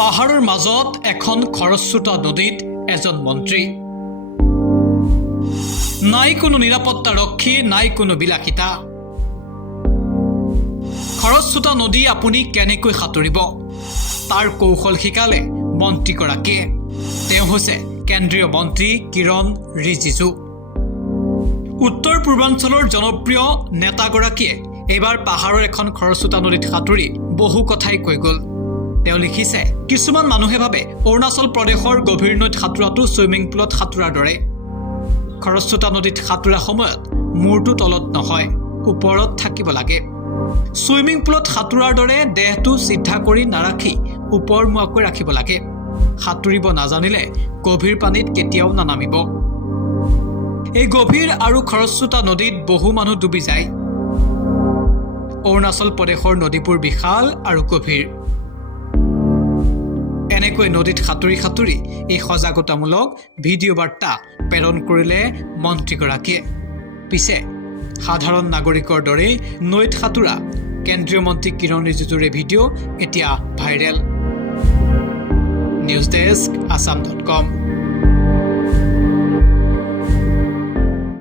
পাহাৰৰ মাজত এখন খৰস্ৰোতা নদীত এজন মন্ত্ৰী। নাই কোনো নিৰাপত্তা ৰক্ষী, নাই কোনো বিলাসিতা। খৰস্ৰোতা নদী আপুনি কেনেকৈ সাঁতুৰিব তাৰ কৌশল শিকালে মন্ত্ৰীগৰাকীয়ে। তেওঁ হৈছে কেন্দ্ৰীয় মন্ত্ৰী কিৰণ ৰিজিজু। উত্তৰ পূৰ্বাঞ্চলৰ জনপ্ৰিয় নেতাগৰাকীয়ে এইবাৰ পাহাৰৰ এখন খৰস্ৰোতা নদীত সাঁতুৰি বহু কথাই কৈ গ'ল। তেওঁ লিখিছে, কিছুমান মানুহে ভাবে অৰুণাচল প্ৰদেশৰ গভীৰ নৈত সাঁতোৰাটো ছুইমিং পুলত সাঁতোৰাৰ দৰে। খৰস্ৰোতা নদীত সাঁতোৰা সময়ত মূৰটো তলত নহয়, ওপৰত থাকিব লাগে। ছুইমিং পুলত সাঁতোৰাৰ দৰে দেহটো চিধা কৰি নাৰাখি ওপৰমুৱাকৈ ৰাখিব লাগে। সাঁতুৰিব নাজানিলে গভীৰ পানীত কেতিয়াও নানামিব। এই গভীৰ আৰু খৰস্ৰোতা নদীত বহু মানুহ ডুবি যায়। অৰুণাচল প্ৰদেশৰ নদীবোৰ বিশাল আৰু গভীৰ। এনেকৈ নদীত সাঁতুৰি সাঁতুৰি এই সজাগতামূলক ভিডিঅ' বাৰ্তা প্ৰেৰণ কৰিলে মন্ত্ৰীগৰাকীয়ে। পিছে সাধাৰণ নাগৰিকৰ দৰেই নৈত সাঁতোৰা কেন্দ্ৰীয় মন্ত্ৰী কিৰণ ৰিজিজুৰ এই ভিডিঅ' এতিয়া ভাইৰেল। News desk AssamdotCom।